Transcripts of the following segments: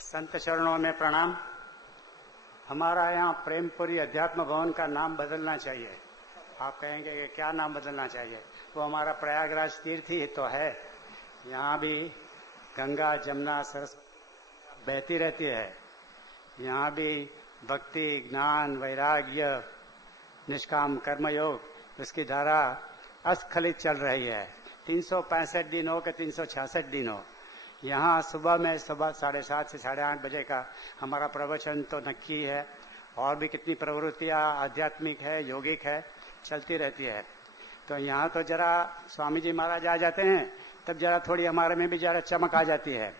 संत चरणों में प्रणाम। हमारा यहाँ प्रेमपुरी अध्यात्म भवन का नाम बदलना चाहिए। आप कहेंगे कि क्या नाम बदलना चाहिए? वो हमारा प्रयागराज तीर्थ ही तो है। यहाँ भी गंगा जमुना सरस बहती रहती है। यहाँ भी भक्ति, ज्ञान, वैराग्य, निष्काम कर्मयोग उसकी धारा अस्खलित चल रही है। 365 दिन हो कि 366 दिन हो, यहाँ सुबह में 7:30 से 8:30 बजे का हमारा प्रवचन तो नक्की है। और भी कितनी प्रवृत्तियां आध्यात्मिक है, यौगिक है, चलती रहती है। तो यहाँ तो जरा स्वामी जी महाराज आ जाते हैं तब जरा थोड़ी हमारे में भी जरा चमक आ जाती है।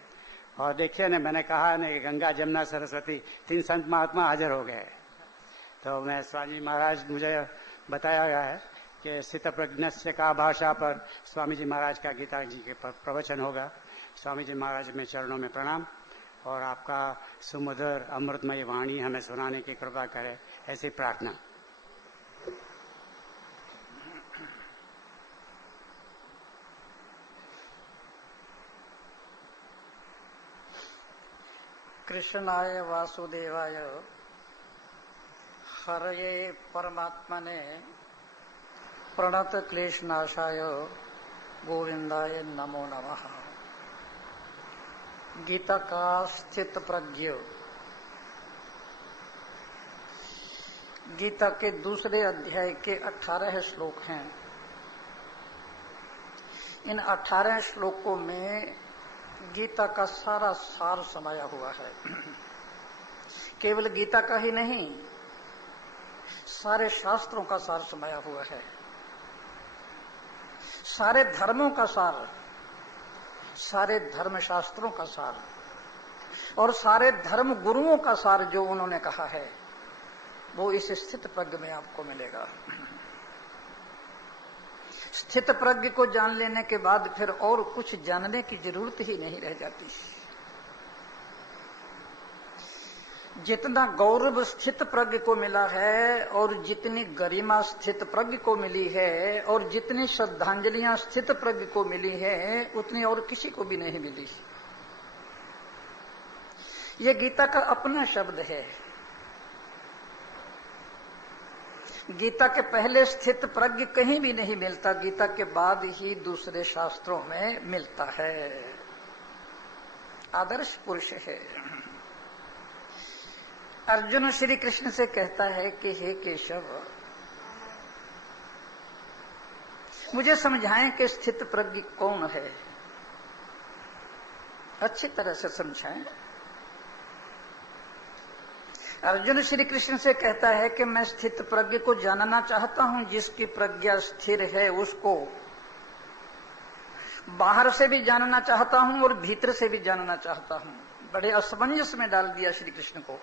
और देखिए ना, मैंने कहा ना कि गंगा जमुना सरस्वती 3 संत महात्मा हाजिर हो गए। तो मैं स्वामी महाराज मुझे बताया गया है कि स्थित प्रज्ञस्य का भाषा पर स्वामी जी महाराज का गीता जी के प्रवचन होगा। स्वामी जी महाराज में चरणों में प्रणाम और आपका सुमधुर अमृतमय वाणी हमें सुनाने की कृपा करे, ऐसी प्रार्थना। कृष्णाय वासुदेवाय हरये परमात्मने प्रणत क्लेशनाशाय गोविंदाय नमो नमः। गीता का स्थित प्रज्ञ। गीता के दूसरे अध्याय के 18 श्लोक हैं। इन 18 श्लोकों में गीता का सारा सार समाया हुआ है। केवल गीता का ही नहीं, सारे शास्त्रों का सार समाया हुआ है। सारे धर्मों का सार, सारे धर्म शास्त्रों का सार और सारे धर्म गुरुओं का सार जो उन्होंने कहा है वो इस स्थित प्रज्ञ में आपको मिलेगा। स्थित प्रज्ञ को जान लेने के बाद फिर और कुछ जानने की जरूरत ही नहीं रह जाती। जितना गौरव स्थित प्रज्ञ को मिला है और जितनी गरिमा स्थित प्रज्ञ को मिली है और जितनी श्रद्धांजलियां स्थित प्रज्ञ को मिली है उतनी और किसी को भी नहीं मिली। ये गीता का अपना शब्द है। गीता के पहले स्थित प्रज्ञ कहीं भी नहीं मिलता, गीता के बाद ही दूसरे शास्त्रों में मिलता है। आदर्श पुरुष है। अर्जुन श्री कृष्ण से कहता है कि हे केशव, मुझे समझाएं कि स्थित प्रज्ञ कौन है। अच्छी तरह से समझाएं। अर्जुन श्री कृष्ण से कहता है कि मैं स्थित प्रज्ञ को जानना चाहता हूं। जिसकी प्रज्ञा स्थिर है उसको बाहर से भी जानना चाहता हूं और भीतर से भी जानना चाहता हूं। बड़े असमंजस में डाल दिया श्री कृष्ण को।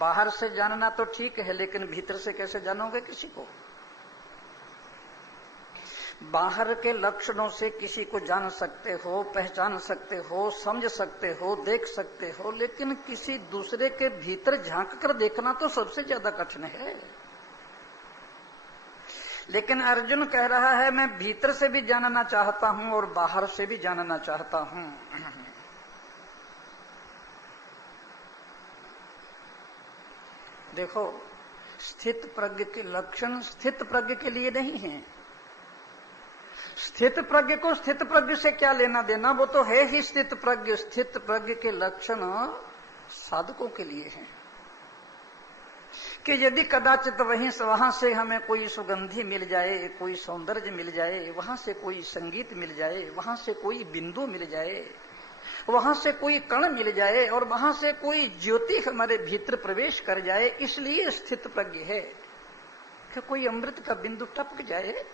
बाहर से जानना तो ठीक है, लेकिन भीतर से कैसे जानोगे किसी को? बाहर के लक्षणों से किसी को जान सकते हो, पहचान सकते हो, समझ सकते हो, देख सकते हो, लेकिन किसी दूसरे के भीतर झांक कर देखना तो सबसे ज्यादा कठिन है। लेकिन अर्जुन कह रहा है मैं भीतर से भी जानना चाहता हूं और बाहर से भी जानना चाहता हूं। देखो, स्थित प्रज्ञ के लक्षण स्थित प्रज्ञ के लिए नहीं है। स्थित प्रज्ञ को स्थित प्रज्ञ से क्या लेना देना, वो तो है ही स्थित प्रज्ञ। स्थित प्रज्ञ के लक्षण साधकों के लिए हैं कि यदि कदाचित वहां से हमें कोई सुगंधि मिल जाए, कोई सौंदर्य मिल जाए, वहां से कोई संगीत मिल जाए, वहां से कोई बिंदु मिल जाए, वहां से कोई कण मिल जाए और वहां से कोई ज्योति हमारे भीतर प्रवेश कर जाए, इसलिए स्थित प्रज्ञ है कि कोई अमृत का बिंदु टपक जाए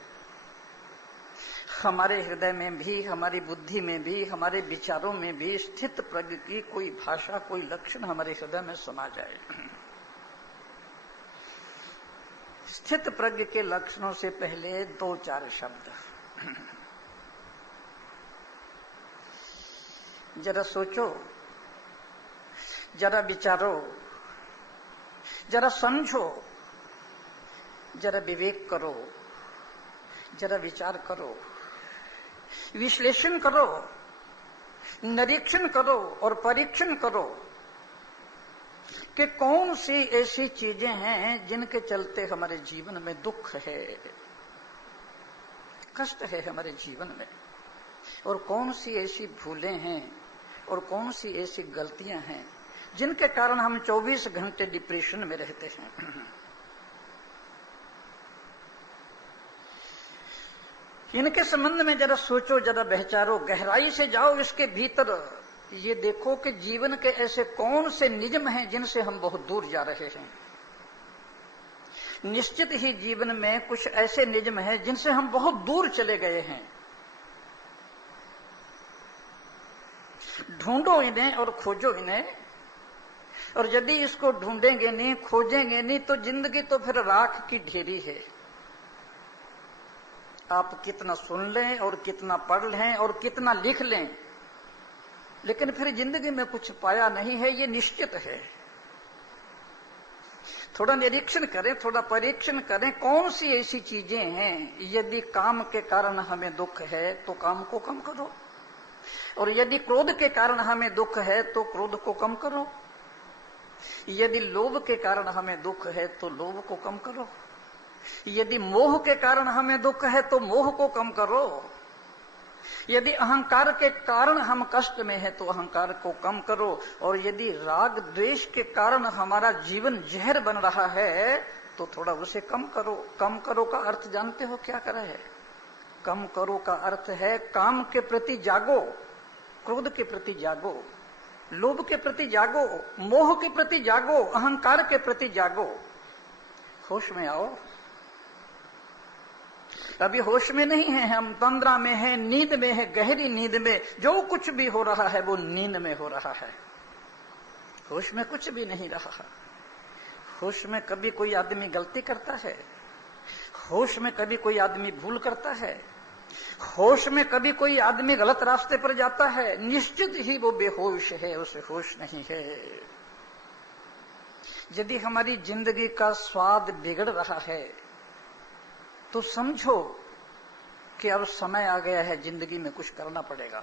हमारे हृदय में भी, हमारी बुद्धि में भी, हमारे विचारों में भी स्थित प्रज्ञ की कोई भाषा, कोई लक्षण हमारे हृदय में समा जाए। स्थित प्रज्ञ के लक्षणों से पहले 2-4 शब्द जरा सोचो, जरा विचारो, जरा समझो, जरा विवेक करो, जरा विचार करो, विश्लेषण करो निरीक्षण करो और परीक्षण करो कि कौन सी ऐसी चीजें हैं जिनके चलते हमारे जीवन में दुख है, कष्ट है हमारे जीवन में, और कौन सी ऐसी भूलें हैं और कौन सी ऐसी गलतियां हैं जिनके कारण हम 24 घंटे डिप्रेशन में रहते हैं। इनके संबंध में जरा सोचो, जरा बहचारो, गहराई से जाओ इसके भीतर। ये देखो कि जीवन के ऐसे कौन से नियम हैं जिनसे हम बहुत दूर जा रहे हैं। निश्चित ही जीवन में कुछ ऐसे नियम हैं जिनसे हम बहुत दूर चले गए हैं। ढूंढो इन्हें और खोजो इन्हें, और यदि इसको ढूंढेंगे नहीं, खोजेंगे नहीं, तो जिंदगी तो फिर राख की ढेरी है। आप कितना सुन लें और कितना पढ़ लें और कितना लिख लें, लेकिन फिर जिंदगी में कुछ पाया नहीं है, ये निश्चित है। थोड़ा निरीक्षण करें, थोड़ा परीक्षण करें, कौन सी ऐसी चीजें हैं। यदि काम के कारण हमें दुख है तो काम को कम करो, और यदि क्रोध के कारण हमें दुख है तो क्रोध को कम करो। यदि लोभ के कारण हमें दुख है तो लोभ को कम करो। यदि मोह के कारण हमें दुख है तो मोह को कम करो। यदि अहंकार के कारण हम कष्ट में है तो अहंकार को कम करो। और यदि राग द्वेष के कारण हमारा जीवन जहर बन रहा है तो थोड़ा उसे कम करो। कम करो का अर्थ जानते हो क्या कर है? कम करो का अर्थ है काम के प्रति जागो, क्रोध के प्रति जागो, लोभ के प्रति जागो, मोह के प्रति जागो, अहंकार के प्रति जागो। होश में आओ। अभी होश में नहीं है हम, तंद्रा में है, नींद में है, गहरी नींद में। जो कुछ भी हो रहा है वो नींद में हो रहा है, होश में कुछ भी नहीं रहा। होश में कभी कोई आदमी गलती करता है, होश में कभी कोई आदमी भूल करता है, होश में कभी कोई आदमी गलत रास्ते पर जाता है। निश्चित ही वो बेहोश है, उसे होश नहीं है। यदि हमारी जिंदगी का स्वाद बिगड़ रहा है तो समझो कि अब समय आ गया है, जिंदगी में कुछ करना पड़ेगा,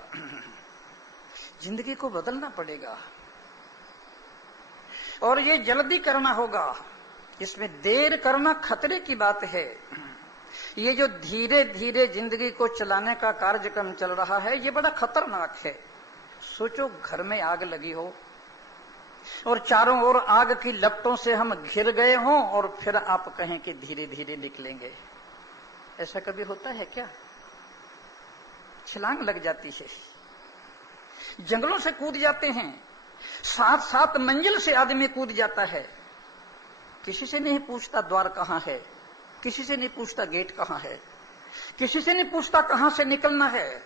जिंदगी को बदलना पड़ेगा, और ये जल्दी करना होगा। इसमें देर करना खतरे की बात है। ये जो धीरे धीरे जिंदगी को चलाने का कार्यक्रम चल रहा है ये बड़ा खतरनाक है। सोचो घर में आग लगी हो और चारों ओर आग की लपटों से हम घिर गए हों और फिर आप कहें कि धीरे धीरे निकलेंगे। ऐसा कभी होता है क्या? छलांग लग जाती है, जंगलों से कूद जाते हैं, 7-7 मंजिल से आदमी कूद जाता है। किसी से नहीं पूछता द्वार कहां है, किसी से नहीं पूछता गेट कहां है, किसी से नहीं पूछता कहां से निकलना है।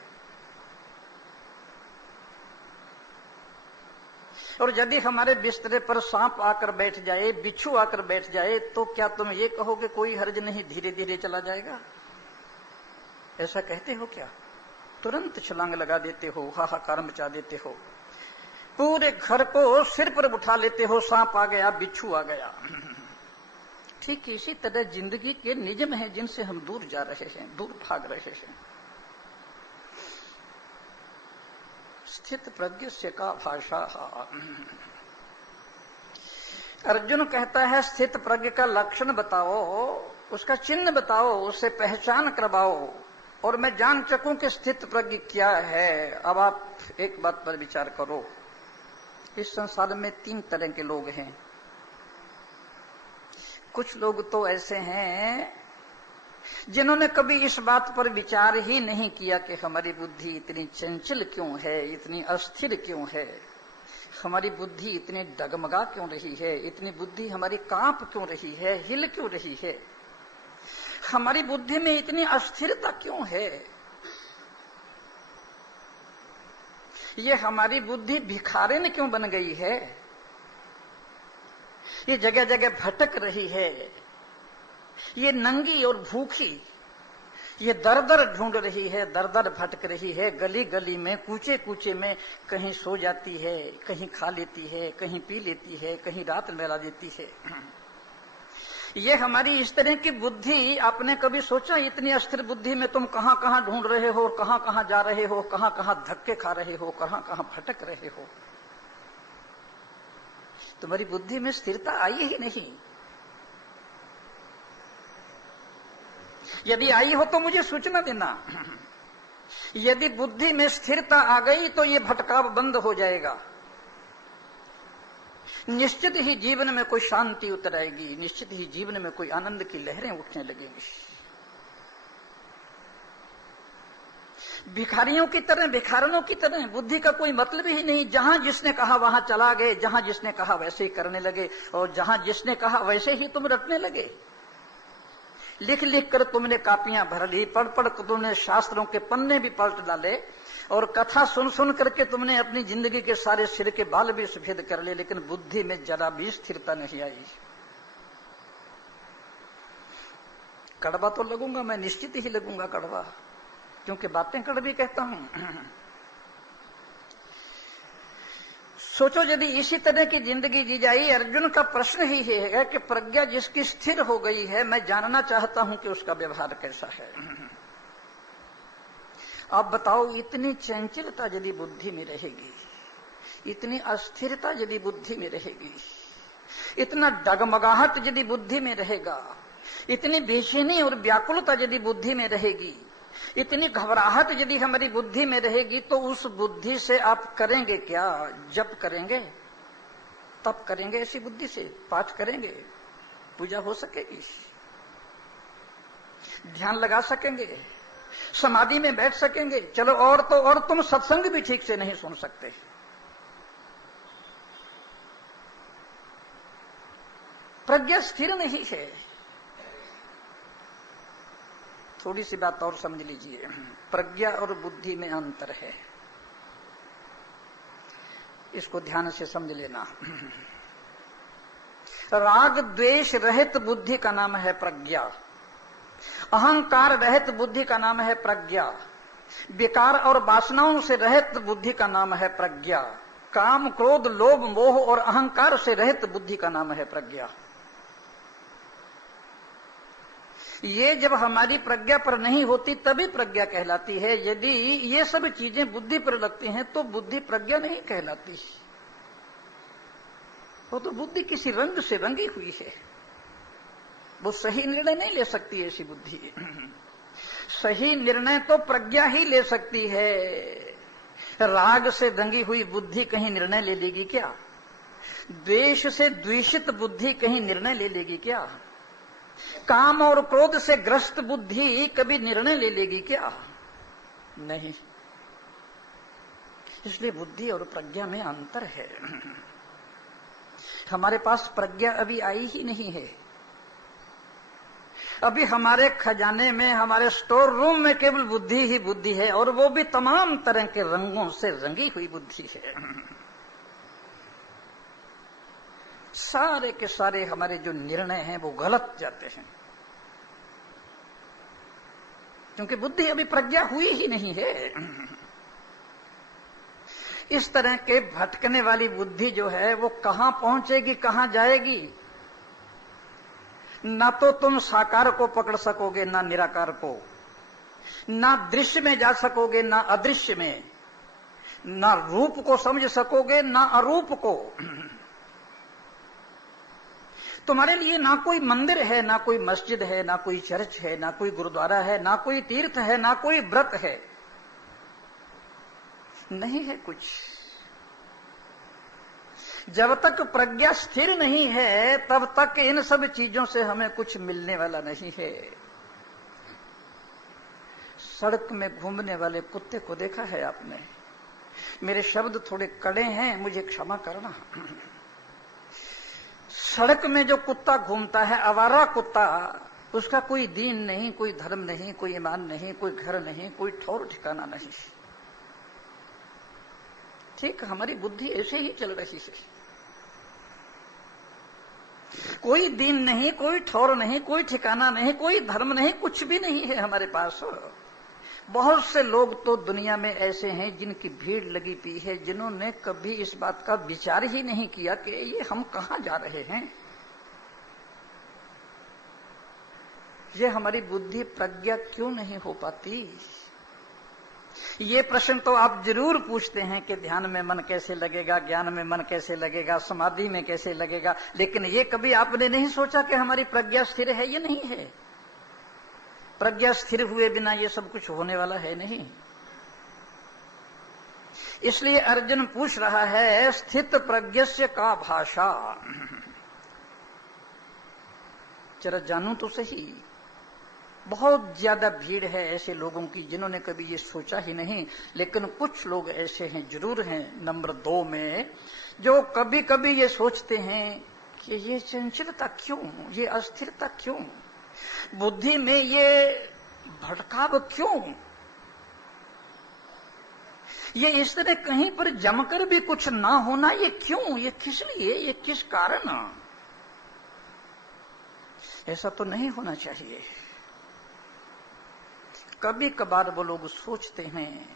और यदि हमारे बिस्तरे पर सांप आकर बैठ जाए, बिच्छू आकर बैठ जाए, तो क्या तुम ये कहोगे कोई हर्ज नहीं, धीरे धीरे चला जाएगा? ऐसा कहते हो क्या? तुरंत छलांग लगा देते हो, हाहाकार मचा देते हो, पूरे घर को सिर पर उठा लेते हो, सांप आ गया, बिच्छू आ गया। ठीक इसी तरह जिंदगी के नियम हैं जिनसे हम दूर जा रहे हैं, दूर भाग रहे हैं। स्थित प्रज्ञ से का भाषा। अर्जुन कहता है स्थित प्रज्ञ का लक्षण बताओ, उसका चिन्ह बताओ, उसे पहचान करवाओ, और मैं जान सकूं कि स्थित प्रज्ञ क्या है। अब आप एक बात पर विचार करो, इस संसार में 3 तरह के लोग हैं। कुछ लोग तो ऐसे हैं जिन्होंने कभी इस बात पर विचार ही नहीं किया कि हमारी बुद्धि इतनी चंचल क्यों है, इतनी अस्थिर क्यों है, हमारी बुद्धि इतनी डगमगा क्यों रही है, इतनी बुद्धि हमारी कांप क्यों रही है, हिल क्यों रही है, हमारी बुद्धि में इतनी अस्थिरता क्यों है। ये हमारी बुद्धि भिखारिन क्यों बन गई है, ये जगह जगह भटक रही है, ये नंगी और भूखी, ये दर दर ढूंढ रही है, दर दर भटक रही है, गली गली में, कूचे कूचे में, कहीं सो जाती है, कहीं खा लेती है, कहीं पी लेती है, कहीं रात मिला देती है। ये हमारी इस तरह की बुद्धि, आपने कभी सोचा इतनी अस्थिर बुद्धि में तुम कहां कहां ढूंढ रहे हो, कहां कहां जा रहे हो, कहां कहां धक्के खा रहे हो, कहां कहां भटक रहे हो? तुम्हारी बुद्धि में स्थिरता आई ही नहीं। यदि आई हो तो मुझे सूचना देना। यदि बुद्धि में स्थिरता आ गई तो ये भटकाव बंद हो जाएगा। निश्चित ही जीवन में कोई शांति उतर आएगी, निश्चित ही जीवन में कोई आनंद की लहरें उठने लगेंगी। भिखारियों की तरह, भिखारनों की तरह बुद्धि का कोई मतलब ही नहीं। जहां जिसने कहा वहां चला गए, जहां जिसने कहा वैसे ही करने लगे, और जहां जिसने कहा वैसे ही तुम रटने लगे। लिख लिख कर तुमने कापियां भर ली, पढ़ पढ़ कर तुमने शास्त्रों के पन्ने भी पलट डाले, और कथा सुन सुन करके तुमने अपनी जिंदगी के सारे सिर के बाल भी सफेद कर लिए, लेकिन बुद्धि में जरा भी स्थिरता नहीं आई। कड़वा तो लगूंगा मैं, निश्चित ही लगूंगा कड़वा, क्योंकि बातें कड़वी कहता हूं। सोचो यदि इसी तरह की जिंदगी जी जाए। अर्जुन का प्रश्न ही है कि प्रज्ञा जिसकी स्थिर हो गई है, मैं जानना चाहता हूं कि उसका व्यवहार कैसा है। आप बताओ, इतनी चंचलता यदि बुद्धि में रहेगी, इतनी अस्थिरता यदि बुद्धि में रहेगी, इतना डगमगाहट यदि बुद्धि में रहेगा, इतनी बेचैनी और व्याकुलता यदि बुद्धि में रहेगी, इतनी घबराहट यदि हमारी बुद्धि में रहेगी, तो उस बुद्धि से आप करेंगे क्या? जप करेंगे, तप करेंगे, ऐसी बुद्धि से पाठ करेंगे, पूजा हो सकेगी, ध्यान लगा सकेंगे, समाधि में बैठ सकेंगे? चलो, और तो और तुम सत्संग भी ठीक से नहीं सुन सकते। प्रज्ञा स्थिर नहीं है। थोड़ी सी बात और समझ लीजिए, प्रज्ञा और बुद्धि में अंतर है, इसको ध्यान से समझ लेना। राग द्वेष रहित बुद्धि का नाम है प्रज्ञा, अहंकार रहित बुद्धि का नाम है प्रज्ञा, विकार और वासनाओं से रहित बुद्धि का नाम है प्रज्ञा, काम क्रोध लोभ मोह और अहंकार से रहित बुद्धि का नाम है प्रज्ञा। ये जब हमारी प्रज्ञा पर नहीं होती तभी प्रज्ञा कहलाती है। यदि ये सब चीजें बुद्धि पर लगती हैं तो बुद्धि प्रज्ञा नहीं कहलाती। वो तो बुद्धि किसी रंग से रंगी हुई है, वो सही निर्णय नहीं ले सकती ऐसी बुद्धि। सही निर्णय तो प्रज्ञा ही ले सकती है। राग से दंगी हुई बुद्धि कहीं निर्णय ले लेगी क्या? द्वेष से द्वेषित बुद्धि कहीं निर्णय ले लेगी क्या? काम और क्रोध से ग्रस्त बुद्धि कभी निर्णय ले लेगी क्या? नहीं। इसलिए बुद्धि और प्रज्ञा में अंतर है। हमारे पास प्रज्ञा अभी आई ही नहीं है। अभी हमारे खजाने में, हमारे स्टोर रूम में केवल बुद्धि ही बुद्धि है, और वो भी तमाम तरह के रंगों से रंगी हुई बुद्धि है। सारे के सारे हमारे जो निर्णय हैं वो गलत जाते हैं, क्योंकि बुद्धि अभी प्रज्ञा हुई ही नहीं है। इस तरह के भटकने वाली बुद्धि जो है वो कहां पहुंचेगी, कहां जाएगी? ना तो तुम साकार को पकड़ सकोगे, ना निराकार को, ना दृश्य में जा सकोगे, ना अदृश्य में, ना रूप को समझ सकोगे, ना अरूप को। तुम्हारे लिए ना कोई मंदिर है, ना कोई मस्जिद है, ना कोई चर्च है, ना कोई गुरुद्वारा है, ना कोई तीर्थ है, ना कोई व्रत है, नहीं है कुछ। जब तक प्रज्ञा स्थिर नहीं है तब तक इन सब चीजों से हमें कुछ मिलने वाला नहीं है। सड़क में घूमने वाले कुत्ते को देखा है आपने? मेरे शब्द थोड़े कड़े हैं, मुझे क्षमा करना। सड़क में जो कुत्ता घूमता है, आवारा कुत्ता, उसका कोई दीन नहीं, कोई धर्म नहीं, कोई ईमान नहीं, कोई घर नहीं, कोई ठौर ठिकाना नहीं। ठीक हमारी बुद्धि ऐसे ही चल रही है। कोई दीन नहीं, कोई ठौर नहीं, कोई ठिकाना नहीं, कोई धर्म नहीं, कुछ भी नहीं है हमारे पास। बहुत से लोग तो दुनिया में ऐसे हैं जिनकी भीड़ लगी पी है, जिन्होंने कभी इस बात का विचार ही नहीं किया कि ये हम कहां जा रहे हैं। ये हमारी बुद्धि प्रज्ञा क्यों नहीं हो पाती? ये प्रश्न तो आप जरूर पूछते हैं कि ध्यान में मन कैसे लगेगा, ज्ञान में मन कैसे लगेगा, समाधि में कैसे लगेगा, लेकिन ये कभी आपने नहीं सोचा कि हमारी प्रज्ञा स्थिर है या नहीं है? प्रज्ञा स्थिर हुए बिना ये सब कुछ होने वाला है नहीं। इसलिए अर्जुन पूछ रहा है स्थित प्रज्ञस्य का भाषा। जरा जानू तो सही। बहुत ज्यादा भीड़ है ऐसे लोगों की जिन्होंने कभी ये सोचा ही नहीं, लेकिन कुछ लोग ऐसे हैं, जरूर हैं नंबर 2 में, जो कभी कभी ये सोचते हैं कि ये चंचलता क्यों, ये अस्थिरता क्यों, बुद्धि में ये भटकाव क्यों, ये इस तरह कहीं पर जमकर भी कुछ ना होना, ये क्यों, ये किस लिए, ये किस कारण? ऐसा तो नहीं होना चाहिए। कभी कभार वो लोग सोचते हैं,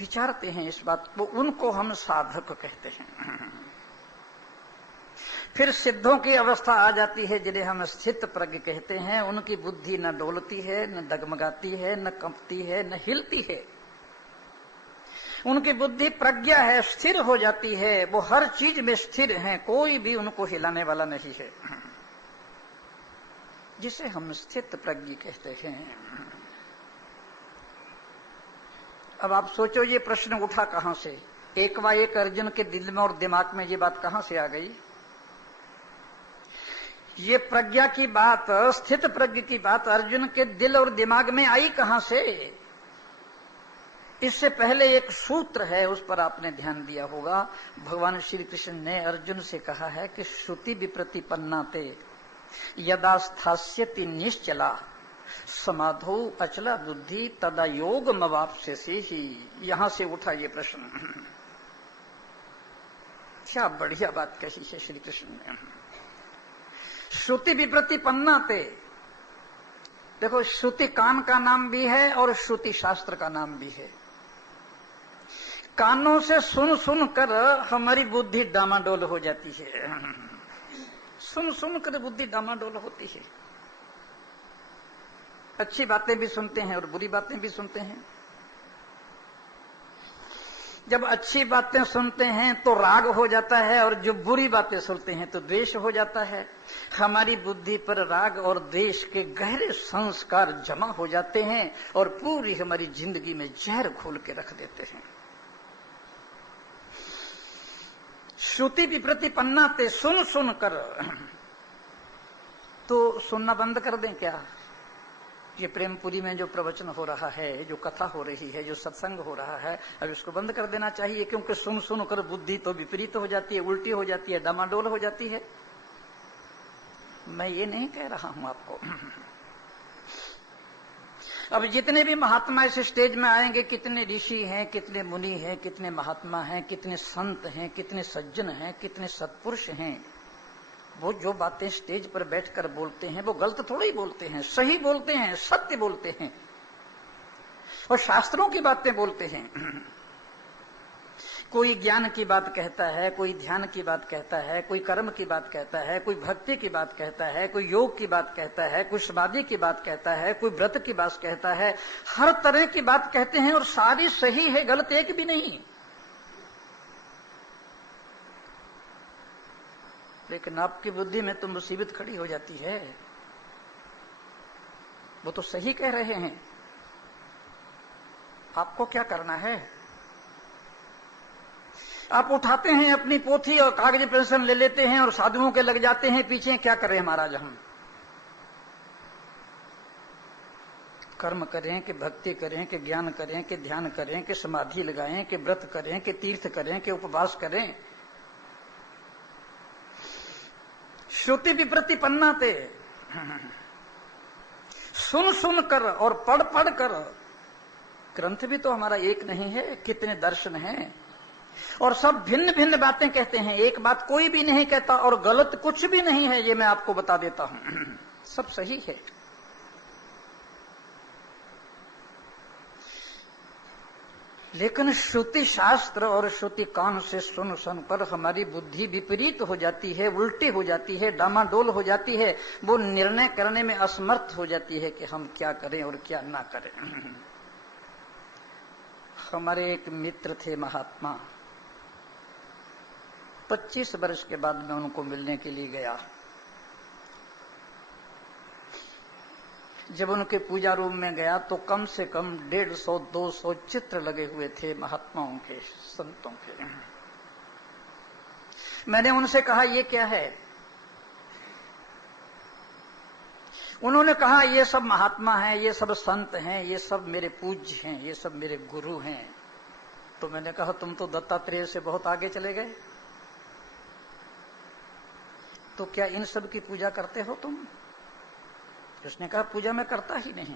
विचारते हैं इस बात को, उनको हम साधक कहते हैं। फिर सिद्धों की अवस्था आ जाती है जिन्हें हम स्थित प्रज्ञ कहते हैं। उनकी बुद्धि न डोलती है, न डगमगाती है, न कंपती है, न हिलती है। उनकी बुद्धि प्रज्ञा है, स्थिर हो जाती है, वो हर चीज में स्थिर हैं, कोई भी उनको हिलाने वाला नहीं है, जिसे हम स्थित प्रज्ञ कहते हैं। अब आप सोचो ये प्रश्न उठा कहां से? एक अर्जुन के दिल में और दिमाग में ये बात कहां से आ गई? ये प्रज्ञा की बात, स्थित प्रज्ञ की बात अर्जुन के दिल और दिमाग में आई कहां से? इससे पहले एक सूत्र है, उस पर आपने ध्यान दिया होगा। भगवान श्री कृष्ण ने अर्जुन से कहा है कि श्रुति विप्रतिपन्नाते यदा स्थास्यति निश्चला समाधौ अचला बुद्धि तदा योग मवाप्स्यसि ही। यहां से उठा ये प्रश्न। क्या बढ़िया बात कही है श्री कृष्ण ने। श्रुति विप्रतिपन्नाते, देखो श्रुति कान का नाम भी है और श्रुति शास्त्र का नाम भी है। कानों से सुन सुन कर हमारी बुद्धि डामाडोल हो जाती है, सुन सुन कर बुद्धि डामाडोल होती है। अच्छी बातें भी सुनते हैं और बुरी बातें भी सुनते हैं। जब अच्छी बातें सुनते हैं तो राग हो जाता है, और जो बुरी बातें सुनते हैं तो द्वेष हो जाता है। हमारी बुद्धि पर राग और द्वेष के गहरे संस्कार जमा हो जाते हैं और पूरी हमारी जिंदगी में जहर घोल के रख देते हैं। श्रुति विप्रतिपन्नाते, सुन सुन कर, तो सुनना बंद कर दें क्या? ये प्रेमपुरी में जो प्रवचन हो रहा है, जो कथा हो रही है, जो सत्संग हो रहा है, अब इसको बंद कर देना चाहिए, क्योंकि सुन सुन कर बुद्धि तो विपरीत हो जाती है, उल्टी हो जाती है, डामाडोल हो जाती है। मैं ये नहीं कह रहा हूं आपको। अब जितने भी महात्मा इस स्टेज में आएंगे, कितने ऋषि हैं, कितने मुनि हैं, कितने महात्मा हैं, कितने संत हैं, कितने सज्जन हैं, कितने सत्पुरुष हैं, वो जो बातें स्टेज पर बैठकर बोलते हैं वो गलत थोड़ी बोलते हैं, सही बोलते हैं, सत्य बोलते हैं और शास्त्रों की बातें बोलते हैं। कोई ज्ञान की बात कहता है, कोई ध्यान की बात कहता है, कोई कर्म की बात कहता है, कोई भक्ति की बात कहता है, कोई योग की बात कहता है, कोई समाधि की बात कहता है, कोई व्रत की बात कहता है। हर तरह की बात कहते हैं और सारी सही है, गलत एक भी नहीं। लेकिन आपकी बुद्धि में तो मुसीबत खड़ी हो जाती है। वो तो सही कह रहे हैं, आपको क्या करना है? आप उठाते हैं अपनी पोथी और कागज पेंसिल ले लेते हैं और साधुओं के लग जाते हैं पीछे। क्या करें महाराज हम? कर्म करें कि भक्ति करें कि ज्ञान करें कि ध्यान करें कि समाधि लगाएं कि व्रत करें कि तीर्थ करें कि उपवास करें? श्रुति विप्रतिपन्नाते, सुन सुन कर और पढ़ पढ़ कर। ग्रंथ भी तो हमारा एक नहीं है, कितने दर्शन हैं और सब भिन्न भिन्न बातें कहते हैं। एक बात कोई भी नहीं कहता और गलत कुछ भी नहीं है, ये मैं आपको बता देता हूं, सब सही है। लेकिन श्रुति शास्त्र और श्रुति कान से सुन सुन पर हमारी बुद्धि विपरीत हो जाती है, उल्टी हो जाती है, डामाडोल हो जाती है, वो निर्णय करने में असमर्थ हो जाती है कि हम क्या करें और क्या ना करें। हमारे एक मित्र थे महात्मा, 25 वर्ष के बाद मैं उनको मिलने के लिए गया। जब उनके पूजा रूम में गया तो कम से कम 150-200 चित्र लगे हुए थे महात्माओं के, संतों के। मैंने उनसे कहा ये क्या है? उन्होंने कहा ये सब महात्मा हैं, ये सब संत हैं, ये सब मेरे पूज्य हैं, ये सब मेरे गुरु हैं। तो मैंने कहा तुम तो दत्तात्रेय से बहुत आगे चले गए, तो क्या इन सब की पूजा करते हो तुम? उसने कहा पूजा मैं करता ही नहीं,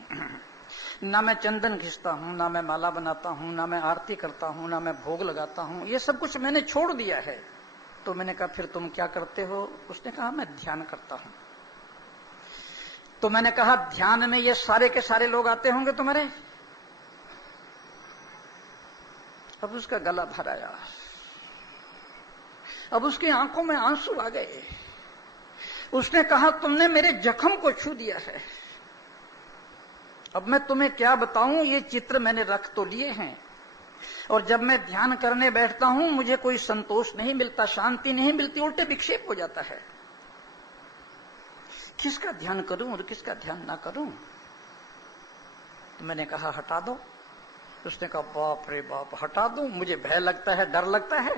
ना मैं चंदन घिसता हूं, ना मैं माला बनाता हूं, ना मैं आरती करता हूं, ना मैं भोग लगाता हूं, ये सब कुछ मैंने छोड़ दिया है। तो मैंने कहा फिर तुम क्या करते हो? उसने कहा मैं ध्यान करता हूं। तो मैंने कहा ध्यान में ये सारे के सारे लोग आते होंगे तुम्हारे? अब उसका गला भर आया, अब उसकी आंखों में आंसू आ गए। उसने कहा तुमने मेरे जख्म को छू दिया है। अब मैं तुम्हें क्या बताऊं, ये चित्र मैंने रख तो लिए हैं, और जब मैं ध्यान करने बैठता हूं मुझे कोई संतोष नहीं मिलता, शांति नहीं मिलती, उल्टे विक्षेप हो जाता है। किसका ध्यान करूं और किसका ध्यान ना करूं? तो मैंने कहा हटा दो। उसने कहा बाप रे बाप, हटा दूं? मुझे भय लगता है, डर लगता है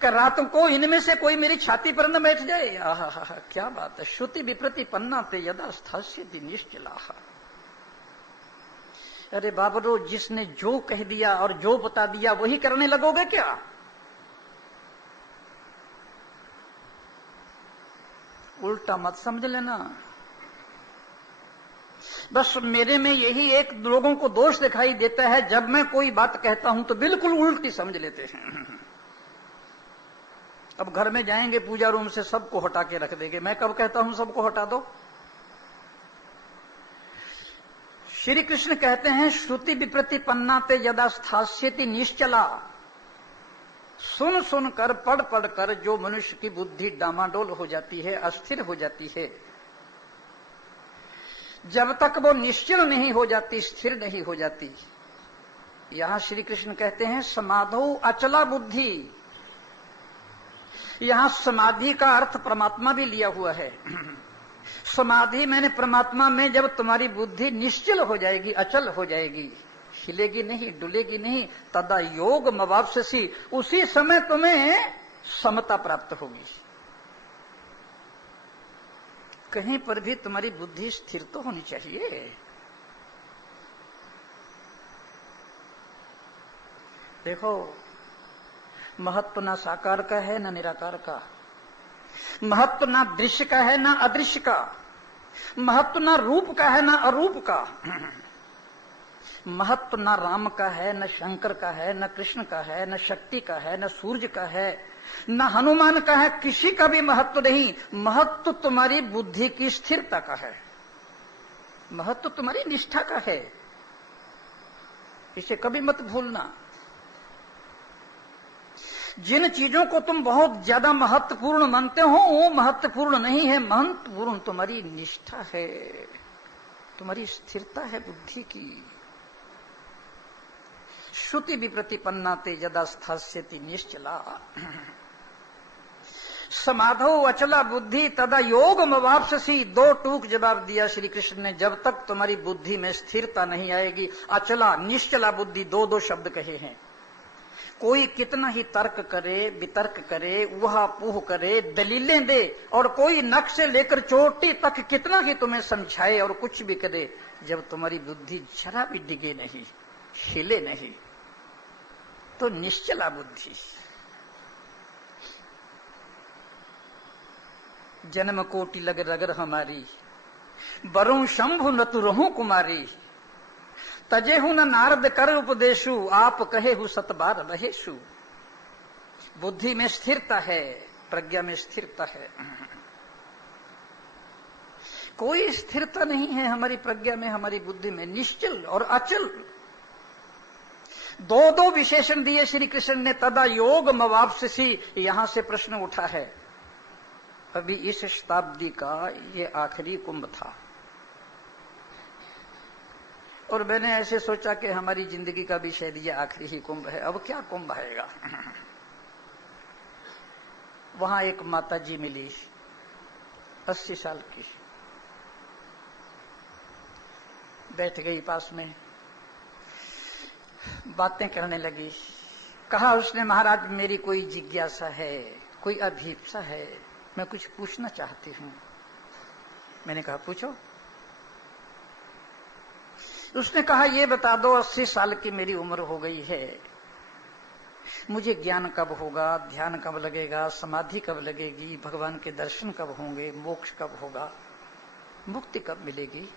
कि रातों को इनमें से कोई मेरी छाती पर न बैठ जाए। आहा, क्या बात है। श्रुति विप्रति पन्ना ते यदा स्थास्यति निश्चलाहा। अरे बाबरो, जिसने जो कह दिया और जो बता दिया वही करने लगोगे क्या? उल्टा मत समझ लेना। बस मेरे में यही एक लोगों को दोष दिखाई देता है, जब मैं कोई बात कहता हूं तो बिल्कुल उल्टी समझ लेते हैं। अब घर में जाएंगे पूजा रूम से सबको हटा के रख देंगे। मैं कब कहता हूं सबको हटा दो? श्री कृष्ण कहते हैं श्रुति विप्रति पन्ना ते यदा स्थास्यति निश्चला। सुन सुन कर, पढ़ पढ़ कर जो मनुष्य की बुद्धि डामाडोल हो जाती है, अस्थिर हो जाती है, जब तक वो निश्चल नहीं हो जाती, स्थिर नहीं हो जाती, यहां श्री कृष्ण कहते हैं समाधौ अचला बुद्धि। यहां समाधि का अर्थ परमात्मा भी लिया हुआ है। समाधि मैंने परमात्मा में जब तुम्हारी बुद्धि निश्चल हो जाएगी, अचल हो जाएगी, हिलेगी नहीं, डुलेगी नहीं, तदा योग मवाप्स्यसि, उसी समय तुम्हें समता प्राप्त होगी। कहीं पर भी तुम्हारी बुद्धि स्थिर तो होनी चाहिए। देखो, महत्व ना साकार का है ना निराकार का, महत्व ना दृश्य का है ना अदृश्य का, महत्व ना रूप का है ना अरूप का, महत्व ना राम का है न शंकर का है, न कृष्ण का है, न शक्ति का है, न सूर्य का है, न हनुमान का है, किसी का भी महत्व नहीं। महत्व तुम्हारी बुद्धि की स्थिरता का है, महत्व तुम्हारी निष्ठा का है। इसे कभी मत भूलना। जिन चीजों को तुम बहुत ज्यादा महत्वपूर्ण मानते हो वो महत्वपूर्ण नहीं है, महत्वपूर्ण तुम्हारी निष्ठा है, तुम्हारी स्थिरता है बुद्धि की। श्रुति विप्रतिपन्ना ते यदा स्थास्यति निश्चला। समाधो अचला बुद्धि तदा योग मवाप्स्यसि। 2 टूक जवाब दिया श्री कृष्ण ने। जब तक तुम्हारी बुद्धि में स्थिरता नहीं आएगी, अचला निश्चला बुद्धि, 2 शब्द कहे हैं। कोई कितना ही तर्क करे, वितर्क करे, उहापोह करे, दलीलें दे, और कोई नख से लेकर चोटी तक कितना ही तुम्हें समझाए और कुछ भी करे, जब तुम्हारी बुद्धि जरा भी डिगे नहीं, हिले नहीं, तो निश्चला बुद्धि। जन्म कोटि लग रगर हमारी, बरूं शंभु न तु रहूं कुमारी, तजेहु न नारद कर उपदेशु, आप कहेहु सतबार रहेशु। बुद्धि में स्थिरता है, प्रज्ञा में स्थिरता है। कोई स्थिरता नहीं है हमारी प्रज्ञा में, हमारी बुद्धि में, निश्चल और अचल। दो दो विशेषण दिए श्री कृष्ण ने, तदा योग मवाप्स्यसि। यहां से प्रश्न उठा है, अभी इस शताब्दी का ये आखिरी कुंभ था, और मैंने ऐसे सोचा कि हमारी जिंदगी का भी शायद ये आखिरी ही कुंभ है, अब क्या कुंभ आएगा। वहां एक माता जी मिली, 80 साल की, बैठ गई पास में, बातें करने लगी। कहा उसने, महाराज मेरी कोई जिज्ञासा है, कोई अभीप्सा है, मैं कुछ पूछना चाहती हूं। मैंने कहा पूछो। उसने कहा ये बता दो, 80 साल की मेरी उम्र हो गई है, मुझे ज्ञान कब होगा, ध्यान कब लगेगा, समाधि कब लगेगी, भगवान के दर्शन कब होंगे, मोक्ष कब होगा, मुक्ति कब मिलेगी।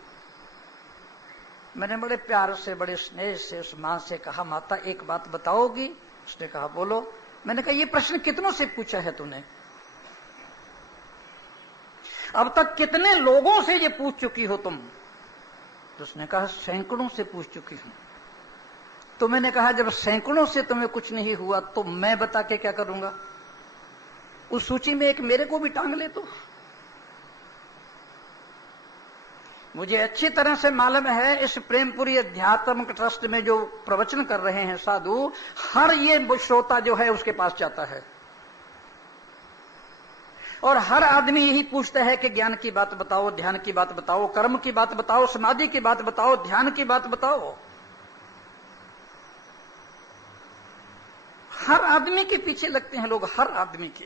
मैंने बड़े प्यार से, बड़े स्नेह से उस मां से कहा, माता एक बात बताओगी। उसने कहा बोलो। मैंने कहा ये प्रश्न कितनों से पूछा है तूने, अब तक कितने लोगों से ये पूछ चुकी हो तुम। तो उसने कहा सैकड़ों से पूछ चुकी हूं। तो मैंने कहा जब सैकड़ों से तुम्हें कुछ नहीं हुआ तो मैं बता के क्या करूंगा, उस सूची में एक मेरे को भी टांग ले। तो मुझे अच्छी तरह से मालूम है इस प्रेमपुरी अध्यात्म ट्रस्ट में जो प्रवचन कर रहे हैं साधु, हर ये श्रोता जो है उसके पास जाता है, और हर आदमी यही पूछता है कि ज्ञान की बात बताओ, ध्यान की बात बताओ, कर्म की बात बताओ, समाधि की बात बताओ, ध्यान की बात बताओ। हर आदमी के पीछे लगते हैं लोग, हर आदमी के।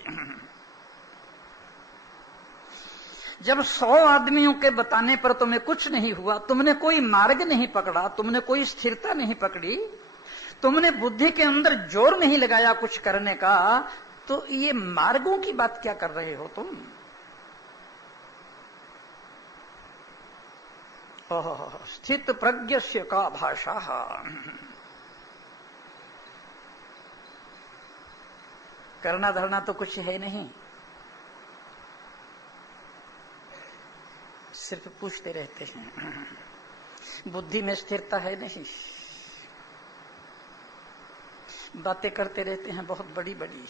जब 100 आदमियों के बताने पर तुम्हें कुछ नहीं हुआ, तुमने कोई मार्ग नहीं पकड़ा, तुमने कोई स्थिरता नहीं पकड़ी, तुमने बुद्धि के अंदर जोर नहीं लगाया कुछ करने का, तो ये मार्गों की बात क्या कर रहे हो तुम। स्थित प्रज्ञस्य का भाषा। करना धरना तो कुछ है नहीं, सिर्फ पूछते रहते हैं। बुद्धि में स्थिरता है नहीं, बातें करते रहते हैं बहुत बड़ी बड़ी।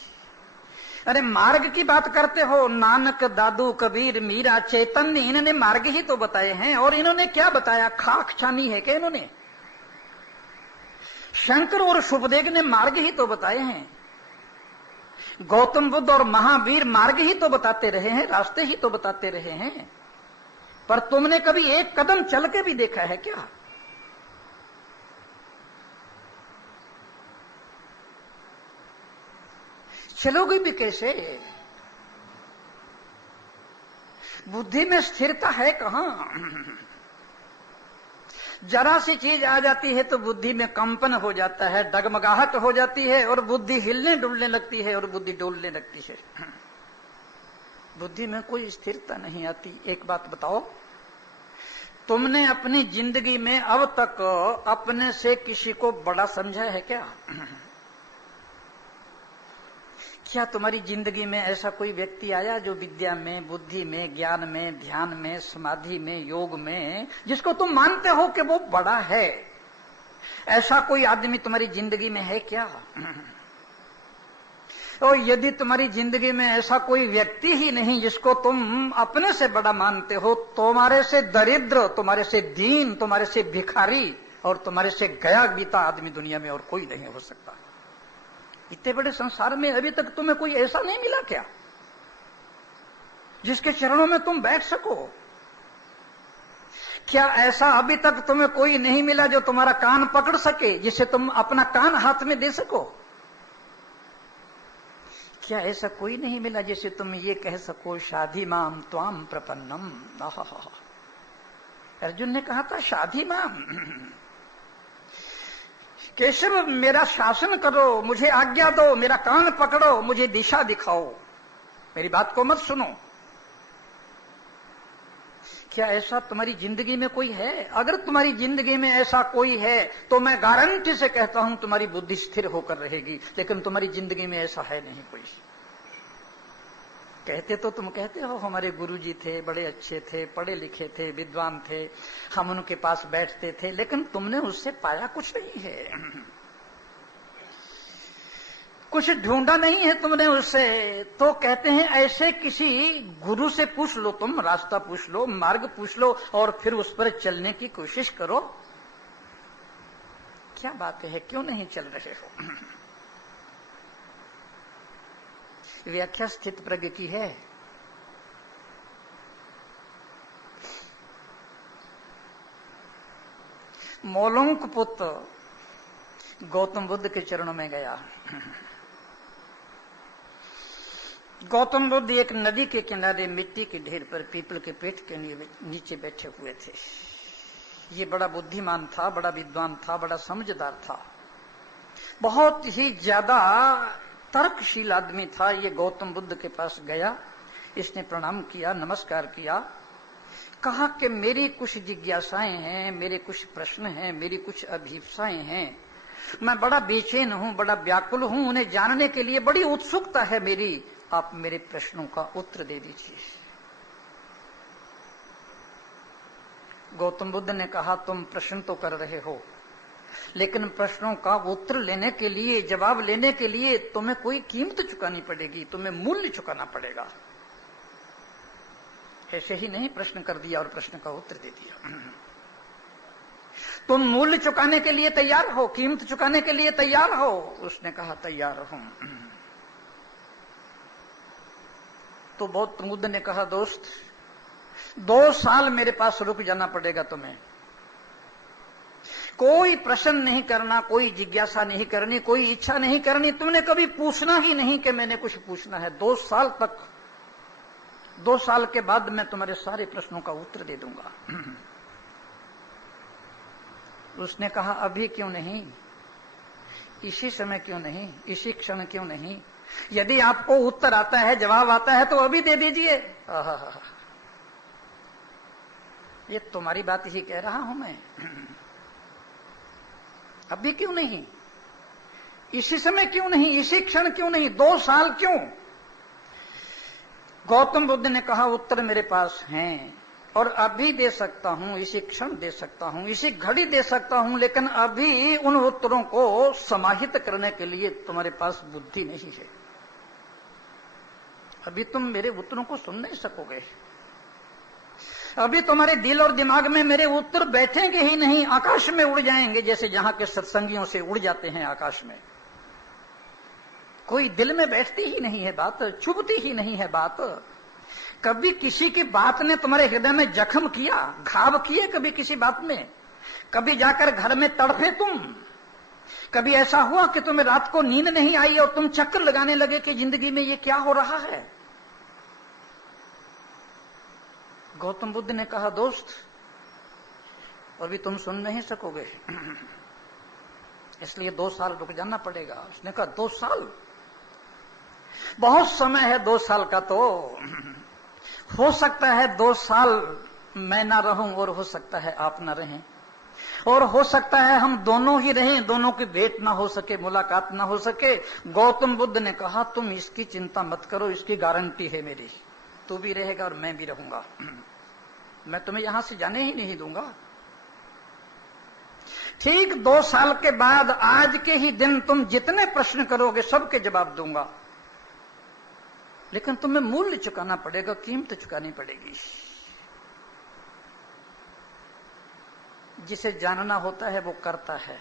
अरे मार्ग की बात करते हो, नानक, दादू, कबीर, मीरा, चैतन्य, इन्होंने मार्ग ही तो बताए हैं। और इन्होंने क्या बताया, खाक छानी है क्या इन्होंने। शंकर और शुभदेव ने मार्ग ही तो बताए हैं। गौतम बुद्ध और महावीर मार्ग ही तो बताते रहे हैं, रास्ते ही तो बताते रहे हैं। पर तुमने कभी एक कदम चल के भी देखा है क्या। चलोगे भी कैसे, बुद्धि में स्थिरता है कहां। जरा सी चीज आ जाती है तो बुद्धि में कंपन हो जाता है, डगमगाहट हो जाती है, और बुद्धि हिलने डुलने लगती है, और बुद्धि डोलने लगती है। बुद्धि में कोई स्थिरता नहीं आती। एक बात बताओ, तुमने अपनी जिंदगी में अब तक अपने से किसी को बड़ा समझा है क्या। क्या तुम्हारी जिंदगी में ऐसा कोई व्यक्ति आया जो विद्या में, बुद्धि में, ज्ञान में, ध्यान में, समाधि में, योग में, जिसको तुम मानते हो कि वो बड़ा है, ऐसा कोई आदमी तुम्हारी जिंदगी में है क्या। और यदि तुम्हारी जिंदगी में ऐसा कोई व्यक्ति ही नहीं जिसको तुम अपने से बड़ा मानते हो, तुम्हारे से दरिद्र, तुम्हारे से दीन, तुम्हारे से भिखारी और तुम्हारे से गया बीता आदमी दुनिया में और कोई नहीं हो सकता। इतने बड़े संसार में अभी तक तुम्हें कोई ऐसा नहीं मिला क्या जिसके चरणों में तुम बैठ सको। क्या ऐसा अभी तक तुम्हें कोई नहीं मिला जो तुम्हारा कान पकड़ सके, जिसे तुम अपना कान हाथ में दे सको। क्या ऐसा कोई नहीं मिला जिसे तुम ये कह सको, शाधी माम त्वाम प्रपन्नम। अर्जुन ने कहा था शाधी माम, केशव मेरा शासन करो, मुझे आज्ञा दो, मेरा कान पकड़ो, मुझे दिशा दिखाओ, मेरी बात को मत सुनो। क्या ऐसा तुम्हारी जिंदगी में कोई है। अगर तुम्हारी जिंदगी में ऐसा कोई है तो मैं गारंटी से कहता हूं तुम्हारी बुद्धि स्थिर होकर रहेगी, लेकिन तुम्हारी जिंदगी में ऐसा है नहीं कोई। कहते तो तुम कहते हो हमारे गुरुजी थे, बड़े अच्छे थे, पढ़े लिखे थे, विद्वान थे, हम उनके पास बैठते थे, लेकिन तुमने उससे पाया कुछ नहीं है। कुछ ढूंढा नहीं है तुमने उससे, तो कहते हैं ऐसे किसी गुरु से पूछ लो, तुम रास्ता पूछ लो, मार्ग पूछ लो और फिर उस पर चलने की कोशिश करो। क्या बात है, क्यों नहीं चल रहे हो? व्याख्या स्थित प्रज्ञ की है। मोलोंक पुत्र गौतम बुद्ध के चरणों में गया। गौतम बुद्ध एक नदी के किनारे मिट्टी के ढेर पर पीपल के पेड़ के नीचे बैठे हुए थे। ये बड़ा बुद्धिमान था, बड़ा विद्वान था, बड़ा समझदार था, बहुत ही ज्यादा तर्कशील आदमी था। ये गौतम बुद्ध के पास गया, इसने प्रणाम किया, नमस्कार किया, कहा कि मेरी कुछ जिज्ञासाएं हैं, मेरे कुछ प्रश्न हैं, मेरी कुछ अभिप्साएं हैं, मैं बड़ा बेचैन हूं, बड़ा व्याकुल हूं, उन्हें जानने के लिए बड़ी उत्सुकता है मेरी, आप मेरे प्रश्नों का उत्तर दे दीजिए। गौतम बुद्ध ने कहा, तुम प्रश्न तो कर रहे हो, लेकिन प्रश्नों का उत्तर लेने के लिए, जवाब लेने के लिए तुम्हें कोई कीमत चुकानी पड़ेगी, तुम्हें मूल्य चुकाना पड़ेगा। ऐसे ही नहीं प्रश्न कर दिया और प्रश्न का उत्तर दे दिया। तुम मूल्य चुकाने के लिए तैयार हो, कीमत चुकाने के लिए तैयार हो? उसने कहा, तैयार हूं। तो गौतम बुद्ध ने कहा, दोस्त 2 साल मेरे पास रुक जाना पड़ेगा तुम्हें। कोई प्रश्न नहीं करना, कोई जिज्ञासा नहीं करनी, कोई इच्छा नहीं करनी, तुमने कभी पूछना ही नहीं कि मैंने कुछ पूछना है। 2 साल तक, 2 साल के बाद मैं तुम्हारे सारे प्रश्नों का उत्तर दे दूंगा। उसने कहा, अभी क्यों नहीं, इसी समय क्यों नहीं, इसी क्षण क्यों नहीं? यदि आपको उत्तर आता है, जवाब आता है तो अभी दे दीजिए। ये तुम्हारी बात ही कह रहा हूं मैं। अभी क्यों नहीं, इसी समय क्यों नहीं, इसी क्षण क्यों नहीं, 2 साल क्यों? गौतम बुद्ध ने कहा, उत्तर मेरे पास हैं और अभी दे सकता हूं, इसी क्षण दे सकता हूं, इसी घड़ी दे सकता हूं, लेकिन अभी उन उत्तरों को समाहित करने के लिए तुम्हारे पास बुद्धि नहीं है। अभी तुम मेरे उत्तरों को सुन नहीं सकोगे, अभी तुम्हारे दिल और दिमाग में मेरे उत्तर बैठेंगे ही नहीं, आकाश में उड़ जाएंगे, जैसे जहां के सत्संगियों से उड़ जाते हैं आकाश में। कोई दिल में बैठती ही नहीं है बात, चुभती ही नहीं है बात। कभी किसी की बात ने तुम्हारे हृदय में जख्म किया, घाव किए कभी किसी बात में? कभी जाकर घर में तड़फे तुम? कभी ऐसा हुआ कि तुम्हें रात को नींद नहीं आई और तुम चक्कर लगाने लगे कि जिंदगी में ये क्या हो रहा है? गौतम बुद्ध ने कहा, दोस्त अभी तुम सुन नहीं सकोगे, इसलिए 2 साल रुक जाना पड़ेगा। उसने कहा, 2 साल बहुत समय है, 2 साल का तो हो सकता है 2 साल मैं ना रहूं और हो सकता है आप ना रहें, और हो सकता है हम दोनों ही रहें, दोनों की भेंट ना हो सके, मुलाकात ना हो सके। गौतम बुद्ध ने कहा, तुम इसकी चिंता मत करो, इसकी गारंटी है मेरी, तू भी रहेगा और मैं भी रहूंगा, मैं तुम्हें यहां से जाने ही नहीं दूंगा। ठीक 2 साल के बाद आज के ही दिन तुम जितने प्रश्न करोगे सबके जवाब दूंगा, लेकिन तुम्हें मूल्य चुकाना पड़ेगा, कीमत चुकानी पड़ेगी। जिसे जानना होता है वो करता है,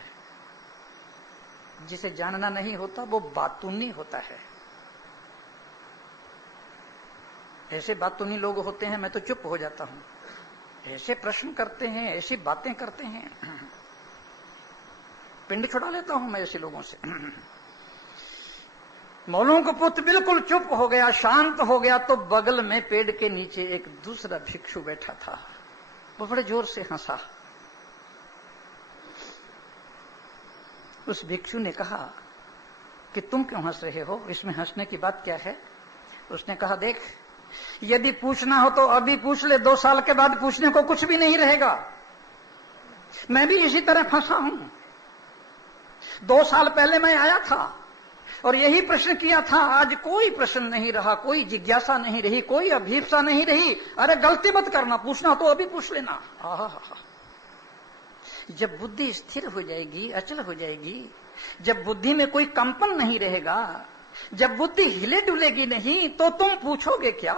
जिसे जानना नहीं होता वो बातूनी होता है। ऐसे बातूनी लोग होते हैं, मैं तो चुप हो जाता हूं, ऐसे प्रश्न करते हैं, ऐसी बातें करते हैं, पिंड छुड़ा लेता हूं मैं ऐसे लोगों से। मौलों का पुत्र बिल्कुल चुप हो गया, शांत हो गया, तो बगल में पेड़ के नीचे एक दूसरा भिक्षु बैठा था, वो बड़े जोर से हंसा। उस भिक्षु ने कहा कि तुम क्यों हंस रहे हो, इसमें हंसने की बात क्या है? उसने कहा, देख यदि पूछना हो तो अभी पूछ ले, 2 साल के बाद पूछने को कुछ भी नहीं रहेगा। मैं भी इसी तरह फंसा हूं, 2 साल पहले मैं आया था और यही प्रश्न किया था, आज कोई प्रश्न नहीं रहा, कोई जिज्ञासा नहीं रही, कोई अभीप्सा नहीं रही। अरे गलती मत करना, पूछना तो अभी पूछ लेना। जब बुद्धि स्थिर हो जाएगी, अचल हो जाएगी, जब बुद्धि में कोई कंपन नहीं रहेगा, जब बुद्धि हिले डुलेगी नहीं, तो तुम पूछोगे क्या?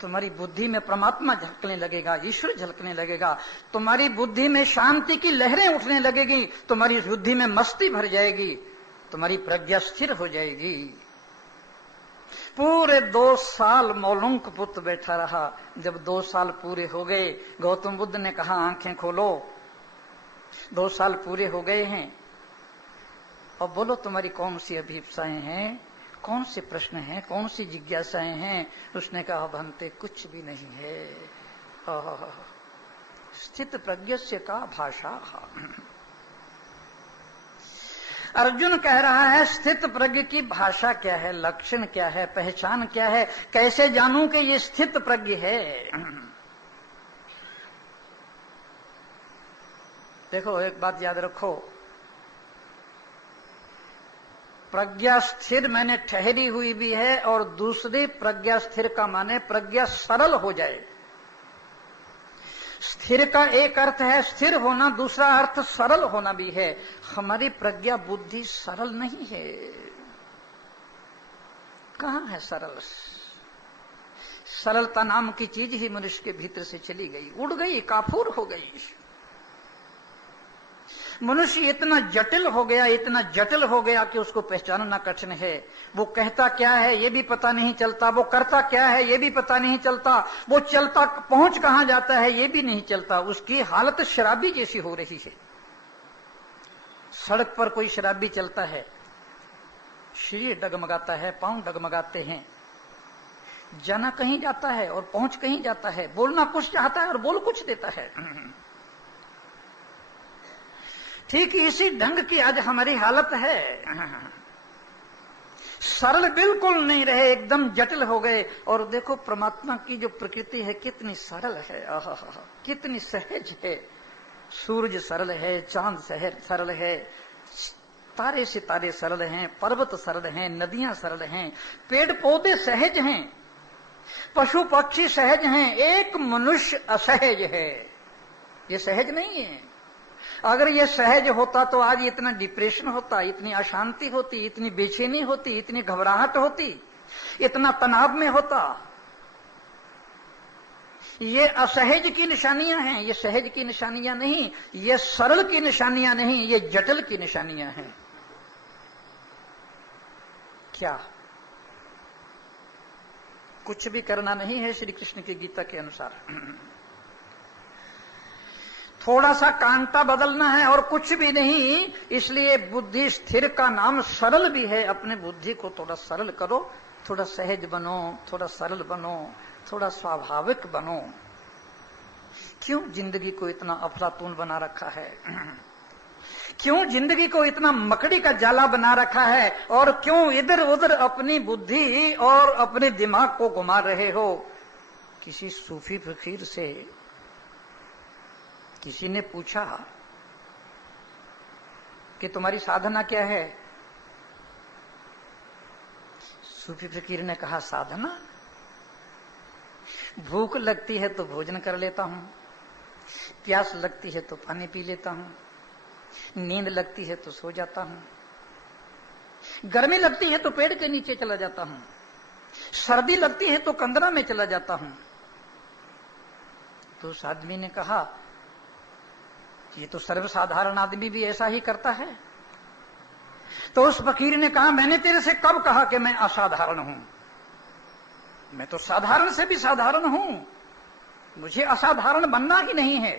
तुम्हारी बुद्धि में परमात्मा झलकने लगेगा, ईश्वर झलकने लगेगा, तुम्हारी बुद्धि में शांति की लहरें उठने लगेगी, तुम्हारी बुद्धि में मस्ती भर जाएगी, तुम्हारी प्रज्ञा स्थिर हो जाएगी। पूरे 2 साल मौलुंक पुत्र बैठा रहा। जब 2 साल पूरे हो गए, गौतम बुद्ध ने कहा आंखें खोलो। 2 साल पूरे हो गए हैं, और बोलो तुम्हारी कौन सी अभिप्साएं हैं, कौन से प्रश्न हैं, कौन सी जिज्ञासाएं हैं? उसने कहा भंते कुछ भी नहीं है। स्थित प्रज्ञस्य का भाषा। अर्जुन कह रहा है स्थित प्रज्ञ की भाषा क्या है, लक्षण क्या है, पहचान क्या है, कैसे जानूं कि ये स्थित प्रज्ञ है? देखो एक बात याद रखो, प्रज्ञा स्थिर मैंने ठहरी हुई भी है, और दूसरी प्रज्ञा स्थिर का माने प्रज्ञा सरल हो जाए। स्थिर का एक अर्थ है स्थिर होना, दूसरा अर्थ सरल होना भी है। हमारी प्रज्ञा बुद्धि सरल नहीं है। कहां है सरल? सरलता नाम की चीज ही मनुष्य के भीतर से चली गई, उड़ गई, काफूर हो गई। मनुष्य इतना जटिल हो गया, इतना जटिल हो गया कि उसको पहचानना कठिन है। वो कहता क्या है ये भी पता नहीं चलता, वो करता क्या है ये भी पता नहीं चलता, वो चलता पहुंच कहां जाता है ये भी नहीं चलता। उसकी हालत शराबी जैसी हो रही है। सड़क पर कोई शराबी चलता है, शरीर डगमगाता है, पांव डगमगाते हैं, जाना कहीं जाता है और पहुंच कहीं जाता है, बोलना कुछ चाहता है और बोल कुछ देता है। ठीक इसी ढंग की आज हमारी हालत है। सरल बिल्कुल नहीं रहे, एकदम जटिल हो गए। और देखो परमात्मा की जो प्रकृति है कितनी सरल है, कितनी सहज है। सूरज सरल है, चांद सरल है, तारे सितारे सरल हैं, पर्वत सरल हैं, नदियां सरल हैं, पेड़ पौधे सहज हैं, पशु पक्षी सहज हैं, एक मनुष्य असहज है। ये सहज नहीं है। अगर ये सहज होता तो आज इतना डिप्रेशन होता, इतनी अशांति होती, इतनी बेचैनी होती, इतनी घबराहट होती, इतना तनाव में होता। ये असहज की निशानियां हैं, ये सहज की निशानियां नहीं, ये सरल की निशानियां नहीं, ये जटिल की निशानियां हैं। क्या कुछ भी करना नहीं है श्री कृष्ण की गीता के अनुसार। थोड़ा सा कांटा बदलना है और कुछ भी नहीं। इसलिए बुद्धि स्थिर का नाम सरल भी है। अपने बुद्धि को थोड़ा सरल करो, थोड़ा सहज बनो, थोड़ा सरल बनो, थोड़ा स्वाभाविक बनो। क्यों जिंदगी को इतना अफलातून बना रखा है? क्यों जिंदगी को इतना मकड़ी का जाला बना रखा है? और क्यों इधर उधर अपनी बुद्धि और अपने दिमाग को घुमा रहे हो? किसी सूफी फकीर से किसी ने पूछा कि तुम्हारी साधना क्या है? सूफी फकीर ने कहा साधना, भूख लगती है तो भोजन कर लेता हूं, प्यास लगती है तो पानी पी लेता हूं, नींद लगती है तो सो जाता हूं, गर्मी लगती है तो पेड़ के नीचे चला जाता हूं, सर्दी लगती है तो कंदरा में चला जाता हूं। तो उस आदमी ने कहा ये तो सर्वसाधारण आदमी भी ऐसा ही करता है। तो उस फकीर ने कहा मैंने तेरे से कब कहा कि मैं असाधारण हूं? मैं तो साधारण से भी साधारण हूं, मुझे असाधारण बनना ही नहीं है।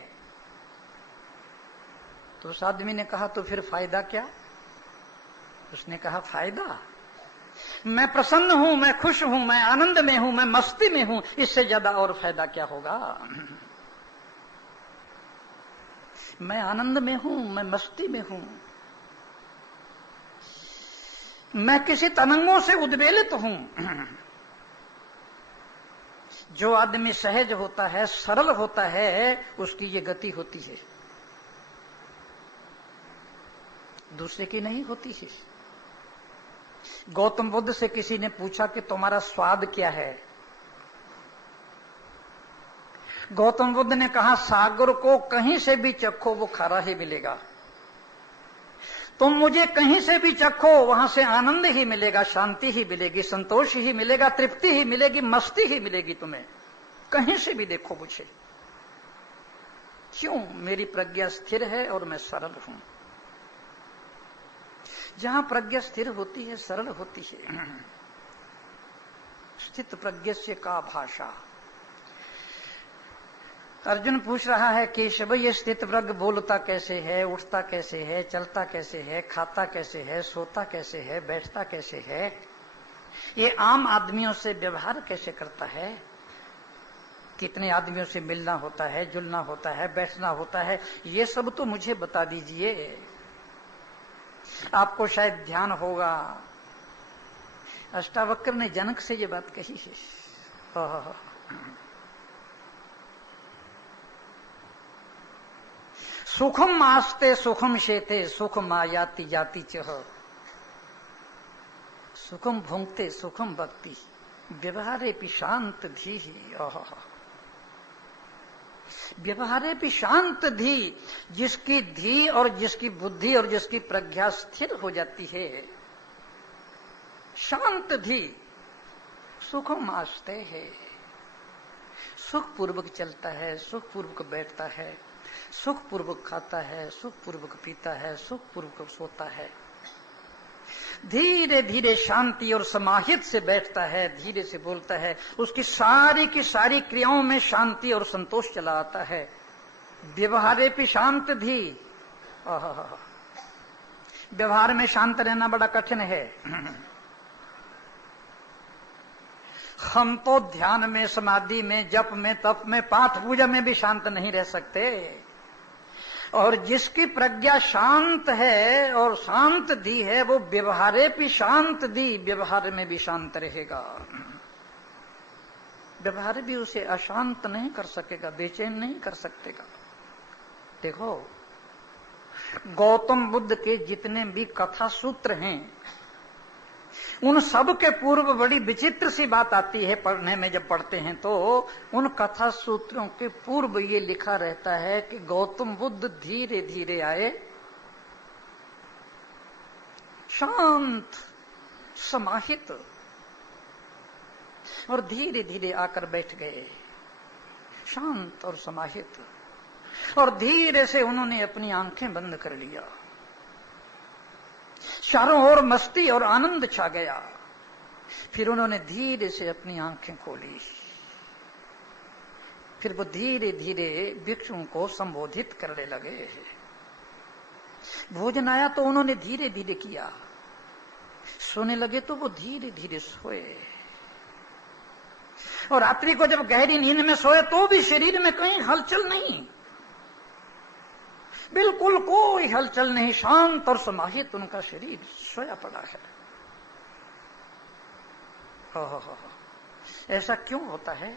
तो उस आदमी ने कहा तो फिर फायदा क्या? उसने कहा फायदा, मैं प्रसन्न हूं, मैं खुश हूं, मैं आनंद में हूं, मैं मस्ती में हूं, इससे ज्यादा और फायदा क्या होगा? मैं आनंद में हूं, मैं मस्ती में हूं, मैं किसी तरंगों से उद्वेलित हूं। जो आदमी सहज होता है, सरल होता है, उसकी ये गति होती है, दूसरे की नहीं होती है। गौतम बुद्ध से किसी ने पूछा कि तुम्हारा स्वाद क्या है? गौतम बुद्ध ने कहा सागर को कहीं से भी चखो वो खारा ही मिलेगा, तुम मुझे कहीं से भी चखो वहां से आनंद ही मिलेगा, शांति ही मिलेगी, संतोष ही मिलेगा, तृप्ति ही मिलेगी, मस्ती ही मिलेगी तुम्हें, कहीं से भी देखो मुझे। क्यों? मेरी प्रज्ञा स्थिर है और मैं सरल हूं। जहां प्रज्ञा स्थिर होती है, सरल होती है, स्थित प्रज्ञस्य का भाषा। अर्जुन पूछ रहा है केशव, ये स्थित प्रज्ञ बोलता कैसे है, उठता कैसे है, चलता कैसे है, खाता कैसे है, सोता कैसे है, बैठता कैसे है, ये आम आदमियों से व्यवहार कैसे करता है, कितने आदमियों से मिलना होता है, जुलना होता है, बैठना होता है, ये सब तो मुझे बता दीजिए। आपको शायद ध्यान होगा अष्टावक्र ने जनक से ये बात कही है। सुखम आस्ते सुखम शेते सुखम आयाति जाति चह, सुखम भुंक्ते सुखम भक्ति व्यवहारे भी शांत धी। व्यवहारे भी शांत धी, जिसकी धी और जिसकी बुद्धि और जिसकी प्रज्ञा स्थिर हो जाती है, शांत धी, सुखम आस्ते है, सुख पूर्वक चलता है, सुख पूर्वक बैठता है, सुख पूर्वक खाता है, सुख पूर्वक पीता है, सुख पूर्वक सोता है, धीरे धीरे शांति और समाहित से बैठता है, धीरे से बोलता है, उसकी सारी की सारी क्रियाओं में शांति और संतोष चला आता है। व्यवहारे भी शांत धी। व्यवहार में शांत रहना बड़ा कठिन है। हम तो ध्यान में, समाधि में, जप में, तप में, पाठ पूजा में भी शांत नहीं रह सकते। और जिसकी प्रज्ञा शांत है और शांत धी है, वो व्यवहारे भी शांत धी, व्यवहार में भी शांत रहेगा। व्यवहार भी उसे अशांत नहीं कर सकेगा, बेचैन नहीं कर सकेगा। देखो, गौतम बुद्ध के जितने भी कथा सूत्र हैं, उन सब के पूर्व बड़ी विचित्र सी बात आती है पढ़ने में। जब पढ़ते हैं तो उन कथा सूत्रों के पूर्व ये लिखा रहता है कि गौतम बुद्ध धीरे धीरे आए, शांत समाहित, और धीरे धीरे आकर बैठ गए, शांत और समाहित, और धीरे से उन्होंने अपनी आंखें बंद कर लिया। चारों ओर मस्ती और आनंद छा गया। फिर उन्होंने धीरे से अपनी आंखें खोली। फिर वो धीरे धीरे भिक्षुओं को संबोधित करने लगे। भोजन आया तो उन्होंने धीरे धीरे किया, सोने लगे तो वो धीरे धीरे सोए, और रात्रि को जब गहरी नींद में सोए तो भी शरीर में कहीं हलचल नहीं, बिल्कुल कोई हलचल नहीं, शांत और समाहित उनका शरीर सोया पड़ा है। ऐसा क्यों होता है?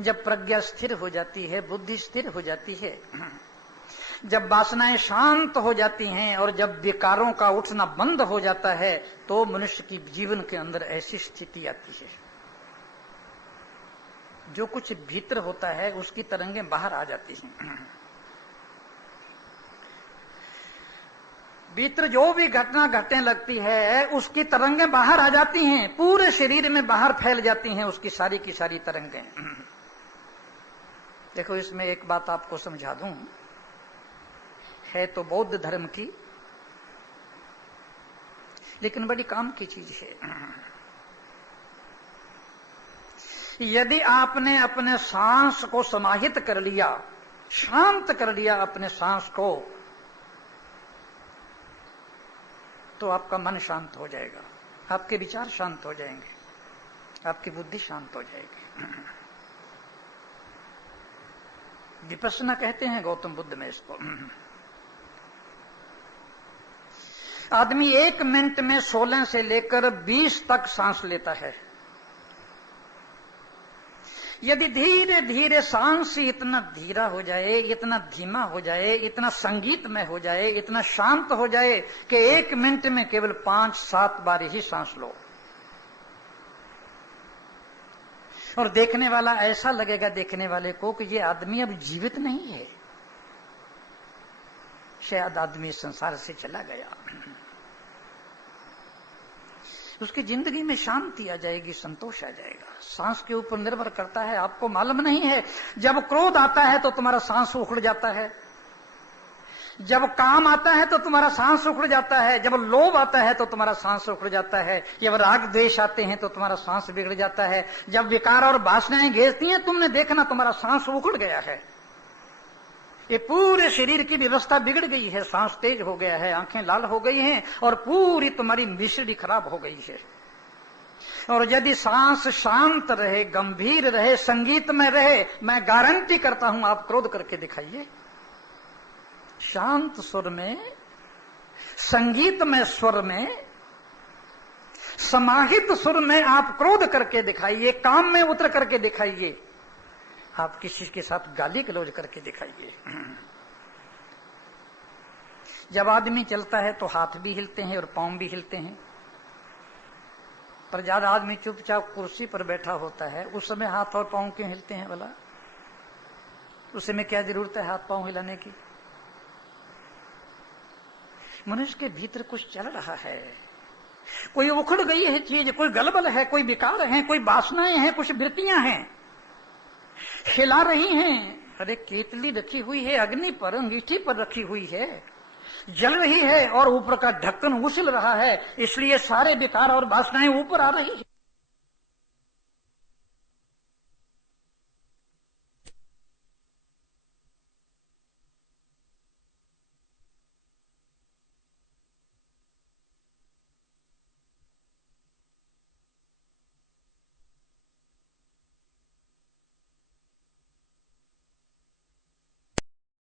जब प्रज्ञा स्थिर हो जाती है, बुद्धि स्थिर हो जाती है, जब वासनाएं शांत हो जाती हैं और जब विकारों का उठना बंद हो जाता है, तो मनुष्य की जीवन के अंदर ऐसी स्थिति आती है, जो कुछ भीतर होता है उसकी तरंगें बाहर आ जाती हैं। भीतर जो भी घटना घटने लगती है उसकी तरंगें बाहर आ जाती हैं, पूरे शरीर में बाहर फैल जाती हैं उसकी सारी की सारी तरंगें। देखो, इसमें एक बात आपको समझा दूं, है तो बौद्ध धर्म की, लेकिन बड़ी काम की चीज है। यदि आपने अपने सांस को समाहित कर लिया, शांत कर लिया अपने सांस को, तो आपका मन शांत हो जाएगा, आपके विचार शांत हो जाएंगे, आपकी बुद्धि शांत हो जाएगी। विपश्यना कहते हैं गौतम बुद्ध में इसको। आदमी 1 मिनट में 16 से लेकर 20 तक सांस लेता है। यदि धीरे धीरे सांस इतना धीरा हो जाए, इतना धीमा हो जाए, इतना संगीतमय हो जाए, इतना शांत हो जाए कि 1 मिनट में केवल 5-7 बार ही सांस लो, और देखने वाला ऐसा लगेगा देखने वाले को कि ये आदमी अब जीवित नहीं है, शायद आदमी संसार से चला गया। उसकी जिंदगी में शांति आ जाएगी, संतोष आ जाएगा। सांस के ऊपर निर्भर करता है। आपको मालूम नहीं है, जब क्रोध आता है तो तुम्हारा सांस उखड़ जाता है, जब काम आता है तो तुम्हारा सांस उखड़ जाता है, जब लोभ आता है तो तुम्हारा सांस उखड़ जाता है, जब राग द्वेष आते हैं तो तुम्हारा सांस बिगड़ जाता है, जब विकार और वासनाएं घेरती हैं तुमने देखना तुम्हारा सांस उखड़ गया है। ये पूरे शरीर की व्यवस्था बिगड़ गई है, सांस तेज हो गया है, आंखें लाल हो गई हैं और पूरी तुम्हारी मिश्री खराब हो गई है। और यदि सांस शांत रहे, गंभीर रहे, संगीत में रहे, मैं गारंटी करता हूं आप क्रोध करके दिखाइए। शांत सुर में, संगीत में, स्वर में, समाहित सुर में आप क्रोध करके दिखाइए, काम में उतर करके दिखाइए, आप किसी के साथ गाली गलौज करके दिखाइए। जब आदमी चलता है तो हाथ भी हिलते हैं और पांव भी हिलते हैं, पर ज्यादा आदमी चुपचाप कुर्सी पर बैठा होता है, उस समय हाथ और पांव क्यों हिलते हैं भला? उस समय क्या जरूरत है हाथ पांव हिलाने की? मनुष्य के भीतर कुछ चल रहा है, कोई उखड़ गई है चीज, कोई गलबल है, कोई विकार है, कोई वासनाएं हैं, कुछ वृत्तियां हैं, हिला रही हैं। अरे केतली रखी हुई है अग्नि पर, अंगीठी पर रखी हुई है, जल रही है और ऊपर का ढक्कन उछल रहा है, इसलिए सारे विकार और वासनाएं ऊपर आ रही है।